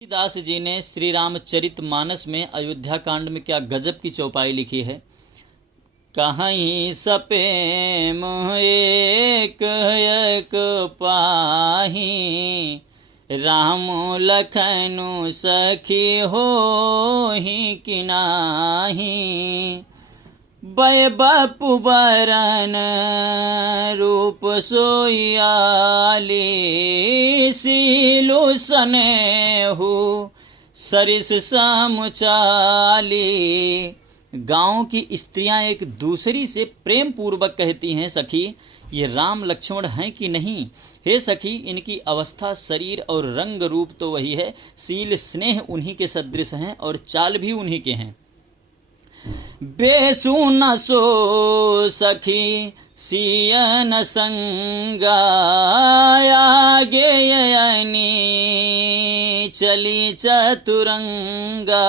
तुलसीदास जी ने श्री रामचरितमानस में अयोध्या कांड में क्या गजब की चौपाई लिखी है। कहीं सपेम एक एक पाही, राम लखनु सखी होहि कि नाही। बै बपु बरन रूप सोयाली, सीलु सनेहु सरिस समुचाली। गांव की स्त्रियां एक दूसरी से प्रेम पूर्वक कहती हैं, सखी ये राम लक्ष्मण हैं कि नहीं। हे सखी, इनकी अवस्था, शरीर और रंग रूप तो वही है, सील स्नेह उन्हीं के सदृश हैं और चाल भी उन्हीं के हैं। बेसु न सो सखी सियन संगा, आगे चली चतुरंगा।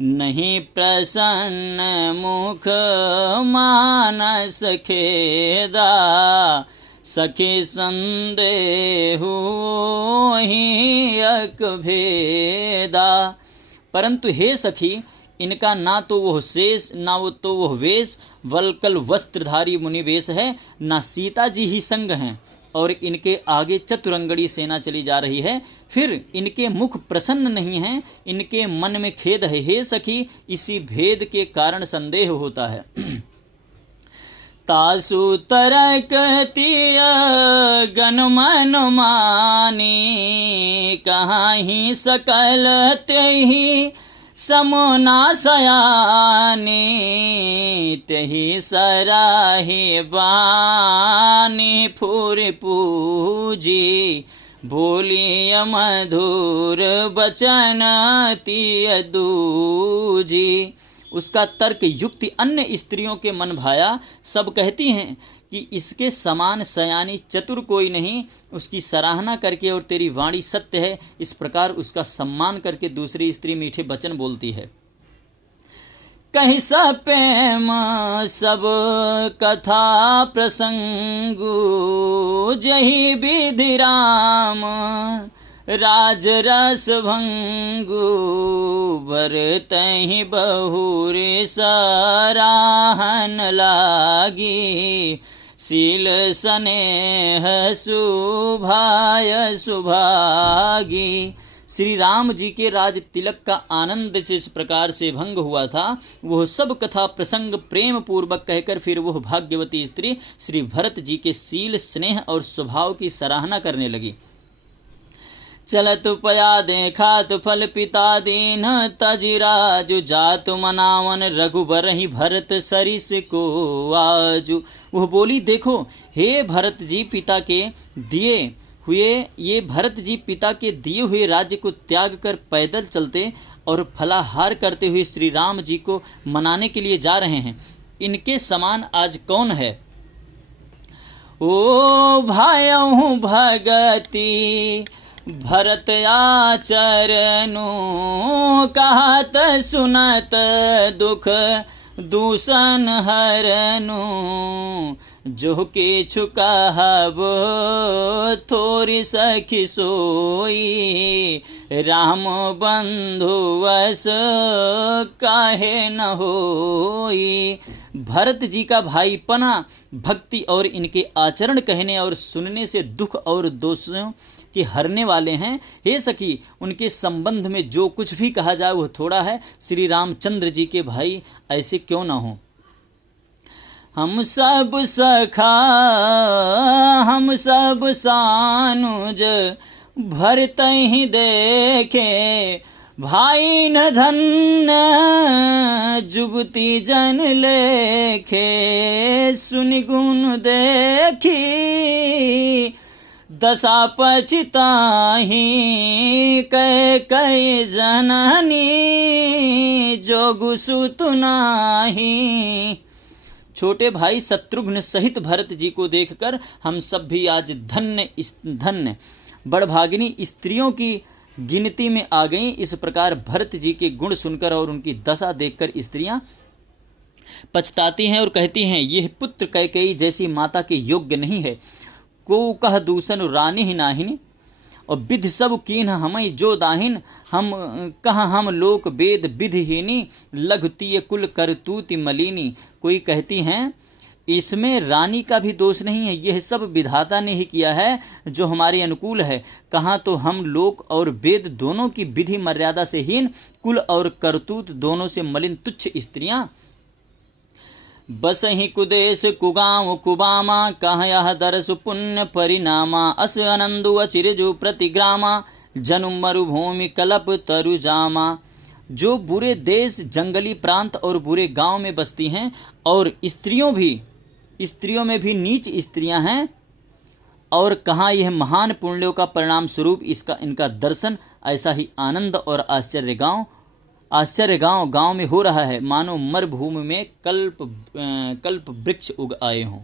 नहीं प्रसन्न मुख मानस खेदा, सखी संदेहु ही अक भेदा। परंतु हे सखी, इनका ना तो वह शेष ना वो तो वह वेश, वल्कल वस्त्रधारी मुनिवेश है, ना सीता जी ही संग हैं, और इनके आगे चतुरंगड़ी सेना चली जा रही है। फिर इनके मुख प्रसन्न नहीं हैं, इनके मन में खेद है। हे सखी, इसी भेद के कारण संदेह होता है। तासु तरकती गन मन मानी, कहीं सकल तेहि समना सयानी। तेहि सराही बानी फूर पूजी, बोलिय मधुर बचन तिय दूजी। उसका तर्क युक्ति अन्य स्त्रियों के मन भाया। सब कहती हैं कि इसके समान सयानी चतुर कोई नहीं। उसकी सराहना करके और तेरी वाणी सत्य है, इस प्रकार उसका सम्मान करके दूसरी स्त्री मीठे वचन बोलती है। कहीं सपेम सब कथा प्रसंगु, जही विधि राम राज रस भंगु। भरतहि बहुर सराहन लागी, सील स्नेह सुभाय सुभागी। श्री राम जी के राज तिलक का आनंद जिस प्रकार से भंग हुआ था, वह सब कथा प्रसंग प्रेम पूर्वक कहकर फिर वह भाग्यवती स्त्री श्री भरत जी के सील स्नेह और स्वभाव की सराहना करने लगी। चलत पया देखात फल पिता दीन, तजिराजु जातु मनावन रघुबर ही भरत सरिस को आजु। वह बोली, देखो हे भरत जी, पिता के दिए हुए ये भरत जी पिता के दिए हुए राज्य को त्याग कर पैदल चलते और फलाहार करते हुए श्री राम जी को मनाने के लिए जा रहे हैं। इनके समान आज कौन है। ओ भायहु भगति भरत आचरनु, कहत सुनत दुख दूषण हरनु। जो किछु कहब थोरि सखी सोई, राम बंधु वस काहे न होई। भरत जी का भाईपना भक्ति और इनके आचरण कहने और सुनने से दुख और दोषों कि हरने वाले हैं। हे सखी, उनके संबंध में जो कुछ भी कहा जाए वह थोड़ा है। श्री रामचंद्र जी के भाई ऐसे क्यों ना हो। हम सब सखा हम सब सानुज, भरतहि देखे भाई न धन्य जुबती जन लेखे। सुनि गुण देखी दशा पछिताहि, कै कै जननी जोगु सुत नाही। छोटे भाई शत्रुघ्न सहित भरत जी को देखकर हम सब भी आज धन्य बड़भागिनी स्त्रियों की गिनती में आ गईं। इस प्रकार भरत जी के गुण सुनकर और उनकी दशा देखकर स्त्रियां पछताती हैं और कहती हैं, यह पुत्र कैकेयी जैसी माता के योग्य नहीं है। को कह दूषण रानी ही नाहिनी। और विधि सब कीन्ह हमई जो दाहिन, हम कहाँ हम लोक वेद विधिहीनी, लघुतीय कुल करतूति मलिनी। कोई कहती हैं इसमें रानी का भी दोष नहीं है, यह सब विधाता ने ही किया है जो हमारे अनुकूल है। कहाँ तो हम लोक और वेद दोनों की विधि मर्यादा से हीन, कुल और करतूत दोनों से मलिन तुच्छ स्त्रियां। बस ही कुदेश कुगांव कुबामा, कह यह दरस पुण्य परिणामा, अस अनंदु अचिरजु प्रतिग्रामा, जनु मरुभूमि कलप तरुजामा। जो बुरे देश, जंगली प्रांत और बुरे गांव में बसती हैं और स्त्रियों में भी नीच स्त्रियां हैं, और कहाँ यह महान पुण्यों का परिणाम स्वरूप इनका दर्शन ऐसा ही आनंद और आश्चर्य गांव में हो रहा है, मानो मरुभूमि में कल्प वृक्ष उग आए हों।